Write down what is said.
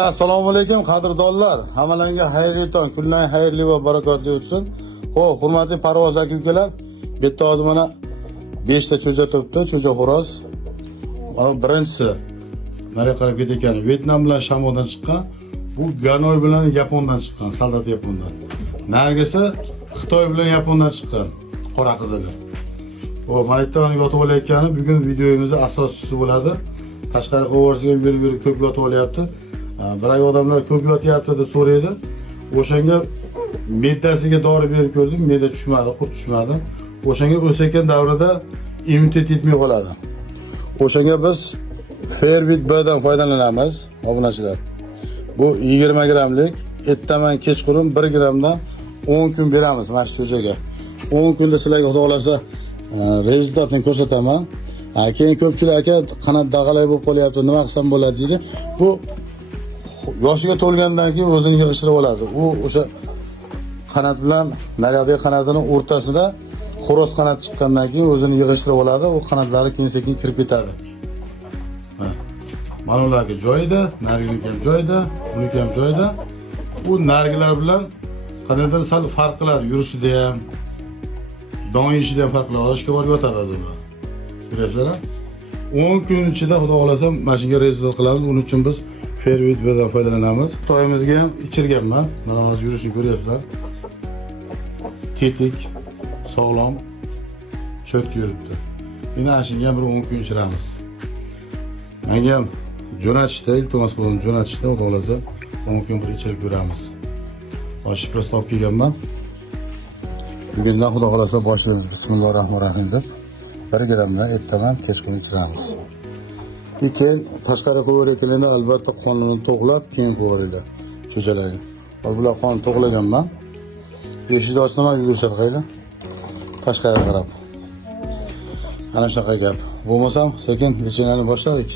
Assalomu alaykum qadrdonlar. Hammalarga xayrli tong, kunlar xayrli va barakotli o'tsin. Xo'p, hurmatli parvoz aka-ukalar, bu yerda hozir mana 5 ta cho'ja turibdi, cho'ja xo'roz. Mana birinchisi nari qarab ketgan Vyetnam bilan Shamodan chiqqan, bu Ganoy bilan Yapondan chiqqan, soldat Yapondan. Nargisi Xitoy bilan Yapondan chiqqan, qora qizili. O mana yerda yotib olayotgani bugun videomizning asoschisi bo'ladi. Tashqari ovorsiga bir ko'p yotib olyapti. Biroq odamlar ko'p yotyapti deb so'raydi. O'shanga me'dasiga dori berib ko'rdim, me'da tushmadi, qurt tushmadi. O'shanga o'sayotgan davrida immunitet yetmay qoladi. O'shanga biz Fervit B'dan foydalanamiz, obunachilar. Bu 20 gramlik, ertaman kechqurun 1 gramdan 10 kun beramiz mana shu cho'jaga. 10 kunda sizlarga xudo xolasa rezultatini ko'rsataman. Keyin ko'pchilik aka qanot dag'alay bo'lib qolyapti, nima qilsam bo'ladi deydi. Bu yoshiga to'lgandan keyin o'zini yig'ishtirib oladi. U o'sha qanot bilan naryoqdagi qanotini o'rtasida xo'roz qanot chiqqandan keyin o'zini yig'ishtirib oladi. U qanotlari keyin sekin kirib ketadi. Mana ularga joyida, narginiki ham joyida, buniki ham joyida. Bu nargilar bilan qanotlar sal farq qiladi, yurishida ham, don yeyishida ham farq qiladi. Oshga borib yotadi hozir. Bilasizlar? 10 kun ichida xudo xolasa mashinaga rezultat qilamiz. Uning uchun biz Fervit B'dan foydalanamiz. Xitoyimizga ham ichirganman. Mana hozir yurishini ko'ryapsizlar. Tetik, sog'lom, cho'tki yuribdi. Yana shunga bir 10 kun ichiramiz. Menga ham jo'natishda, iltimos bo'lib jo'natishda xudo xolasa 10 kun bir ichirib ko'ramiz. Oshib prosta olib kelganman. Bugundan xudo xolasa boshlaymiz. Bismillahirrohmanirrohim deb 1 gramdan ertaman kechqurun ichiramiz. Keyin tashqari qo'yayotganda albatta qonini to'g'lab, keyin qo'yinglar cho'jalarga. Bular qon to'g'laganman. Eshikni ochsam yurishadi qayla. Tashqariga qarab. Ana shunaqa gap. Bo'lmasam sekin pechenani boshladik.